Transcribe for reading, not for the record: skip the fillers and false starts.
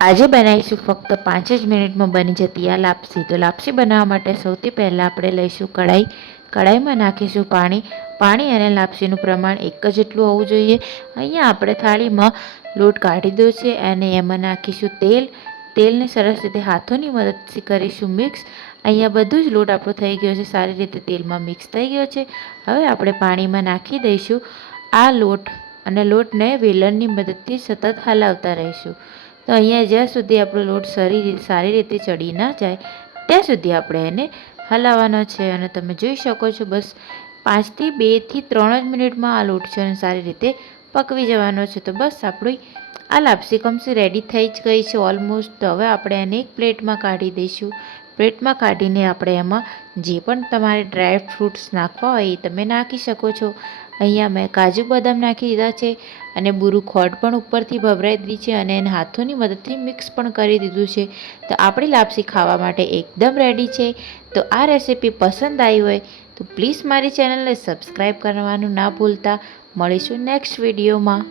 આજે બનાવીશું ફક્ત 5 જ મિનિટમાં બની જતી આ લાપસી। તો લાપસી બનાવવા માટે સૌથી પહેલાં આપણે લઈશું કઢાઈ। કઢાઈમાં નાખીશું પાણી અને લાપસીનું પ્રમાણ એક જ જેટલું હોવું જોઈએ। અહીંયા આપણે થાળીમાં લોટ કાઢી દો છે અને એમાં નાખીશું તેલને સરસ રીતે હાથોની મદદથી કરીશું મિક્સ। અહીંયા બધું જ લોટ આપણો થઈ ગયો છે, સારી રીતે તેલમાં મિક્સ થઈ ગયો છે। હવે આપણે પાણીમાં નાખી દઈશું આ લોટ અને લોટને વેલણની મદદથી સતત હલાવતા રહીશું। તો અહીંયા જ્યાં સુધી આપણો લોટ સારી રીતે ચડી ના જાય ત્યાં સુધી આપણે એને હલાવવાનો છે। અને તમે જોઈ શકો છો બસ 2 થી 3 જ મિનિટમાં આ લોટ છે અને સારી રીતે પકવી જવાનો છે। તો બસ આપણી આ લાપસી કમસી રેડી થઈ જ ગઈ છે ઓલમોસ્ટ। તો હવે આપણે એને એક પ્લેટમાં કાઢી દઈશું। પ્લેટમાં કાઢીને આપણે એમાં જે પણ તમારે ડ્રાય ફ્રૂટ્સ નાખવા હોય એ તમે નાખી શકો છો। અહીંયા મેં કાજુ બદામ નાખી દીધા છે અને બુરું ખોડ પણ ઉપરથી ભભરાઈ દીધી છે અને એને હાથોની મદદથી મિક્સ પણ કરી દીધું છે। તો આપણી લાપસી ખાવા માટે એકદમ રેડી છે। તો આ રેસીપી પસંદ આવી હોય તો પ્લીઝ મારી ચેનલને સબસ્ક્રાઈબ કરવાનું ના ભૂલતા। મળીશું નેક્સ્ટ વિડીયોમાં।